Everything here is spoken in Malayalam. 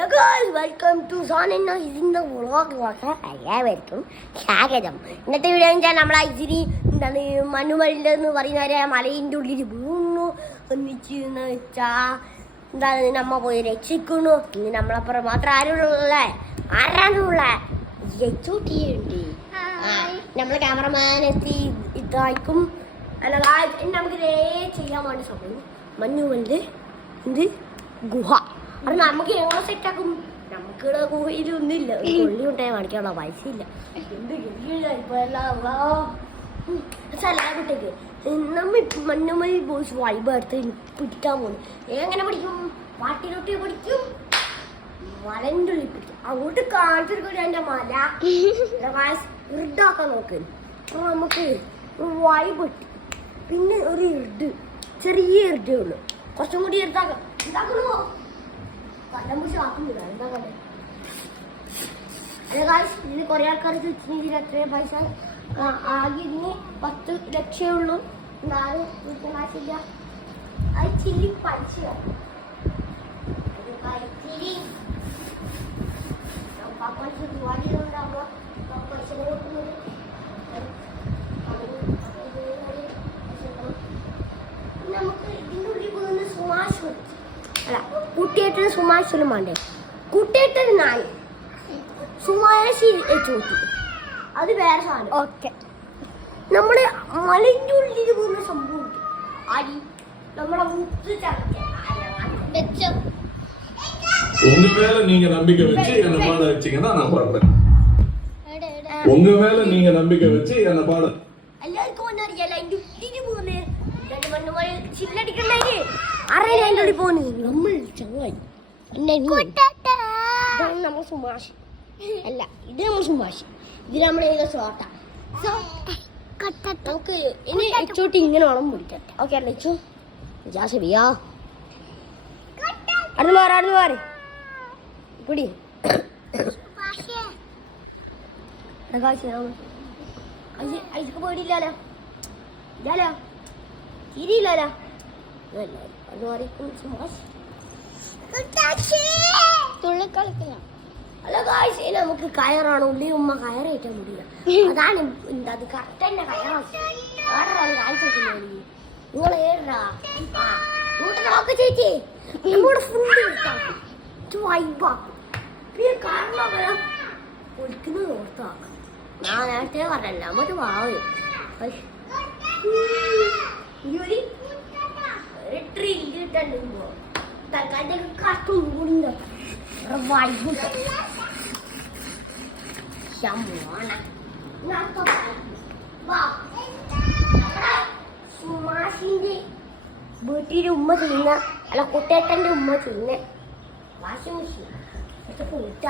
ഹലോ ഗൈസ്, വെൽക്കം ടു സോണിന്റെ വ്ളോഗിലേക്ക് എല്ലാവർക്കും സ്വാഗതം. ഇന്നത്തെ വീഡിയോ വെച്ചാൽ നമ്മൾ ഇച്ചിരി എന്താണ് മണ്ണുമലിൻ്റെ എന്ന് പറയുന്നവരെ മലയിൻ്റെ ഉള്ളിൽ വീണു ഒന്നിച്ച് വെച്ചാൽ എന്താണ് നമ്മ പോയി രക്ഷിക്കുന്നു. ഇന്ന് നമ്മളപ്പുറം മാത്രം ആരാണുള്ള രക്ഷൂട്ടിയുണ്ട്. നമ്മൾ ക്യാമറമാൻ എത്തി ഇതായിരിക്കും. അല്ല നമുക്ക് ചെയ്യാൻ വേണ്ടി സമയം മഞ്ഞുമലിൻ്റെ ഇത് ഗുഹ. അത് നമുക്ക് എങ്ങനെ സെറ്റാക്കും? നമുക്കിവിടെ ഗുഹയിലൊന്നുമില്ല, കൊള്ളി ഉണ്ടായി കാണിക്കാനുള്ള പൈസ ഇല്ല. എന്ത് ഇപ്പൊ കുട്ടിക്ക് നമ്മ മഞ്ഞുമലി ബോയ്സ് വൈബ് എടുത്ത് പിടിക്കാൻ പോകുന്നു. എങ്ങനെ പിടിക്കും? പാട്ടിലൊട്ടി പിടിക്കും, മലൻ്റെ ഉള്ളിൽ പിടിക്കും. അങ്ങോട്ട് കാണിച്ചെടുക്കും എൻ്റെ മല ഇർഡാക്കാൻ നോക്ക്. അപ്പോൾ നമുക്ക് വൈബ് കിട്ടി. പിന്നെ ഒരു ഇർഡ്, ചെറിയ ഇർഡേ ഉള്ളു, കുറച്ചും കൂടി ഇർഡാക്കാം. ഇതാക്കണോ ഇതിന് കുറെ ആൾക്കാർ ചോദിച്ചു ഇതിന് എത്ര പൈസ. ആകെ ഇതിന് 10 ലക്ഷമേ ഉള്ളൂ. എന്നാലും കാശില്ല. അത് ചില്ലി പൈസ നമുക്ക് ഇതിൻ്റെ ഉള്ളിൽ പോകുന്ന സുമാഷ് അല്ല, കുട്ടിയേട്ടന് സുമാഷനും വേണ്ടേ? കുട്ടിയേട്ടന് നായി, സുമാഷി ചോട്ടി, അത് വേറെ സാധനം. ഓക്കെ, നമ്മള് മലൻ്റെ ഉള്ളിൽ പോകുന്ന സംഭവം അരി നമ്മളെ മുത്ത് உங்க மேல நீங்க நம்பிக்கை வச்சு என்ன பாட வச்சீங்கன்னா நான் பாடுறேன். உங்க மேல நீங்க நம்பிக்கை வச்சு என்ன பாட. എല്ലാവർക്കും ഒന്നറിയാലോ അതിന്റെ ഉള്ളിൽ പോകുന്നേ ചില്ലടിക്കണ്ടേ അറിയാൻ അതിൻ്റെ ഉള്ളിൽ പോകുന്നു. നമ്മൾ ചങ്ങായി നമ്മൾ സുമാഷ് അല്ല, ഇത് നമ്മൾ സുമാഷ്, ഇത് നമ്മൾ ചോട്ട. നമുക്ക് ഇനി എച്ചോട്ട് ഇങ്ങനെ വേണം പിടിക്കാൻ. ഓക്കെ അല്ലേ എച്ചു? ജാസബിയാ അടുത്ത് മാറി, അടുത്ത് മാറി പിടി. ഐസ്ക്ക് പേടിയില്ലാലോ, ഇല്ലാലോ, തിരിയില്ലാലോ. അത് മാറിക്കും സുമാഷ്. അല്ല കാശ്, നമുക്ക് കയറാണ് ഉള്ളി. ഉമ്മ കയറേറ്റാൻ മുടിയില്ല, അതാണ് എന്താ അത് കറക്റ്റ് തന്നെ കയറാണ്. വേറൊരാൾ കാണിച്ചിട്ടില്ല. നിങ്ങൾ ഏറാ നോക്ക് ചേച്ചി, നമ്മുടെ ഫുഡ് വൈബാക്കും. പിന്നെ കാരണം ഒളിക്കുന്നത് ഓർത്താക്കും. ഞാൻ നേരത്തെ പറഞ്ഞല്ല, നമ്മട്ട് വാവും ട്രില്ലിട്ടുണ്ടോ തൽക്കാലത്തെ കട്ടും കൂടി വൈബ് സുമാഷിന്റെ വീട്ടിൽ ഉമ്മ ചെയ്യുന്ന അല്ല കുട്ടേട്ടന്റെ ഉമ്മ ചെയ്യുന്ന വാഷിംഗ് മെഷീൻ പൂച്ച